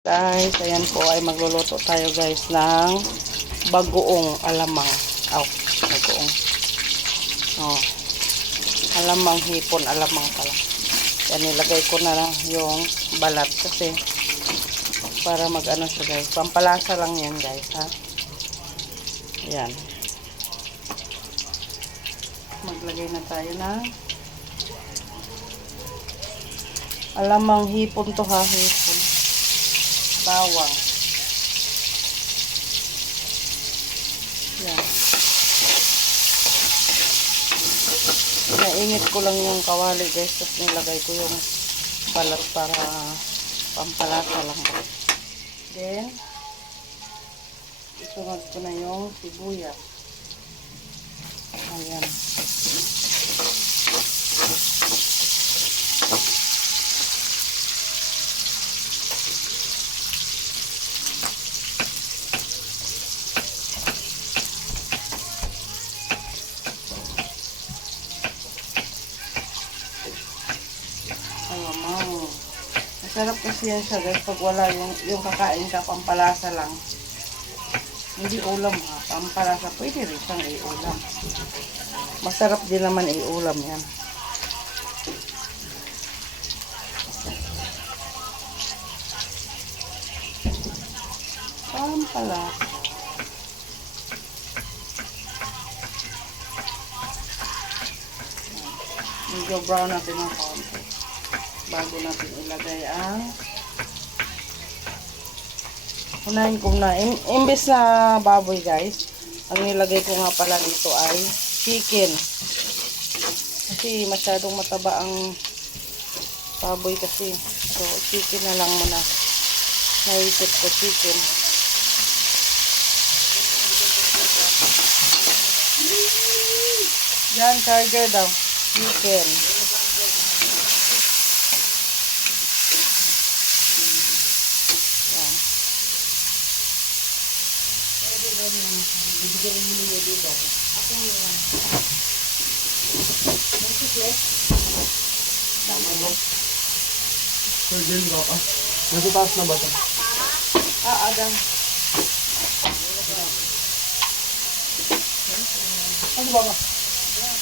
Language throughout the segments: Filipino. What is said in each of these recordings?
Guys, ayan po ay magluluto tayo guys ng bagoong alamang. Bagoong. Oh, alamang hipon, alamang pala. Yan, nilagay ko na lang yung balat kasi para mag-ano siya guys. Pampalasa lang yan guys, ha. Ayan. Maglagay na tayo ng alamang hipon to, ha, hipon. Bawang. Yan. Nainit ko lang yung kawali guys, tapos nilagay ko yung balat para pampalasa lang guys. Then isunod ko na yung sibuyas. Ayan. Alamang. Masarap kasi yan siya guys pag wala yung kakain ka pampalasa lang. Hindi ulam, ha. Pampalasa. Pwede rin siyang i-ulam. Masarap din naman i-ulam yan. Pampalasa. Medyo brown natin ng konti bago natin ilagay ang unahin ko na imbes na baboy guys, ang nilagay ko nga pala dito ay chicken kasi masyadong mataba ang baboy kasi, so chicken na lang muna. Naisip ko chicken. Yan, charger daw. Chicken. Yan. Bibigyan mo niyo dito. Ako mo yan. Tama mo. Charger ba pa? Nasa taas na ba ito? Adam. Ano ba ba?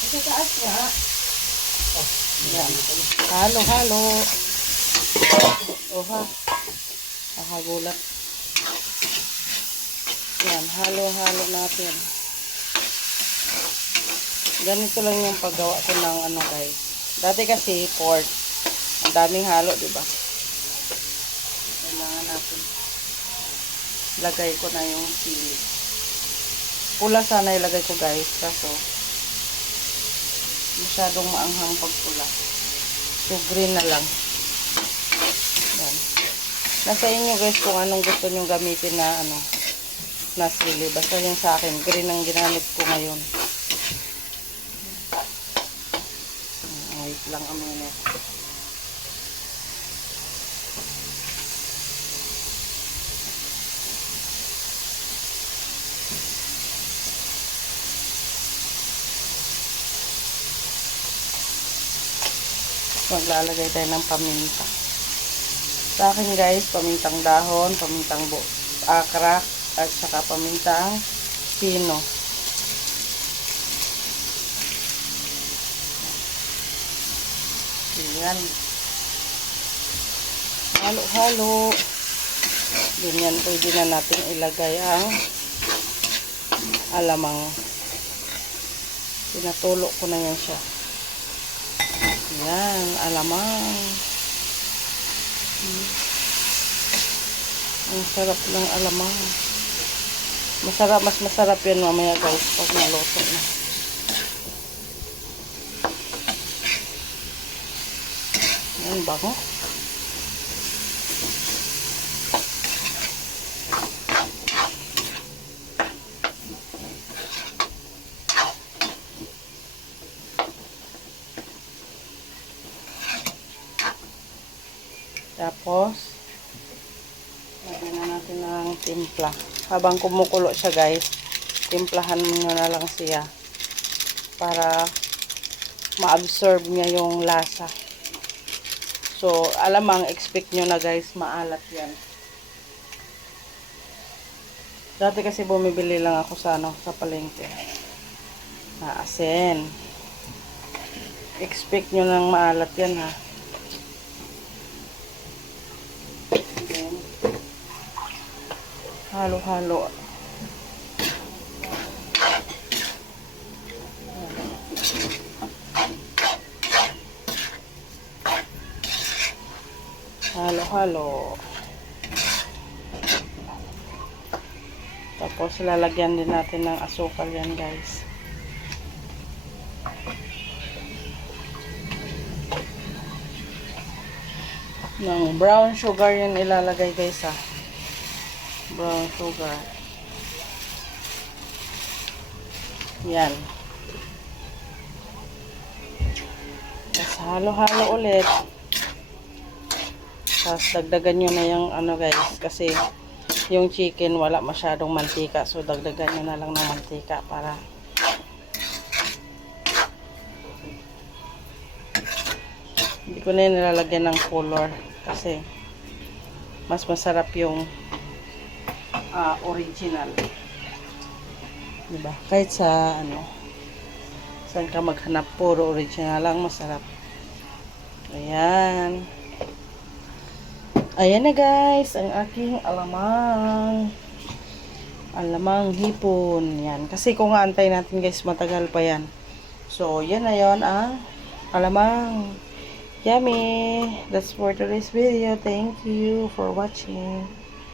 Sa taas nga. Yan. Halo. Oha. Nakagulat. Yan. Halo natin. Ganito lang yung paggawa ko ng ano guys. Dati kasi pork. Ang daming halo, diba? Kailangan natin. Lagay ko na yung sili. Pula sana ilagay ko guys. Kaso masyadong maanghang pag pula. So green na lang. Yan. Nasa inyo guys kung anong gusto nyo gamitin na ano na sili. Basta yung sa akin green ang ginamit ko ngayon. Wait lang a minute. Maglalagay tayo ng paminta. Sa akin guys, pamintang dahon, pamintang akra, at saka pamintang pino. Yan. Halo. Ganyan, pwede na natin ilagay ang alamang. Pinatulok ko na yan siya. Yan, alamang. Ang sarap ng alamang. Mas masarap yan mamaya guys pag naluto na. Yan, bango. Tapos, lagyan na natin ng timpla. Habang kumukulo siya guys, timplahan mo na lang siya para ma-absorb niya yung lasa. So, alamang expect nyo na guys, maalat yan. Dati kasi bumibili lang ako sa ano, sa palengke. Na asin. Expect nyo nang maalat yan ha. Then, halo-halo. Halo-halo. Tapos lalagyan din natin ng asukal yan guys. Ng brown sugar yan ilalagay guys ha. Brown sugar. Yan. Tapos halo-halo ulit. Tapos dagdagan nyo na yung ano guys. Kasi yung chicken wala masyadong mantika. So dagdagan nyo na lang ng mantika para hindi ko na yun nilalagyan ng color. Kasi mas masarap yung original. Diba? Kahit sa ano saan ka maghanap, puro original lang masarap. Ayan. Ayan na guys, ang aking alamang hipon. Yan. Kasi kung aantay natin guys, matagal pa yan. So, yan na yun ang alamang. Yummy! That's for today's video. Thank you for watching.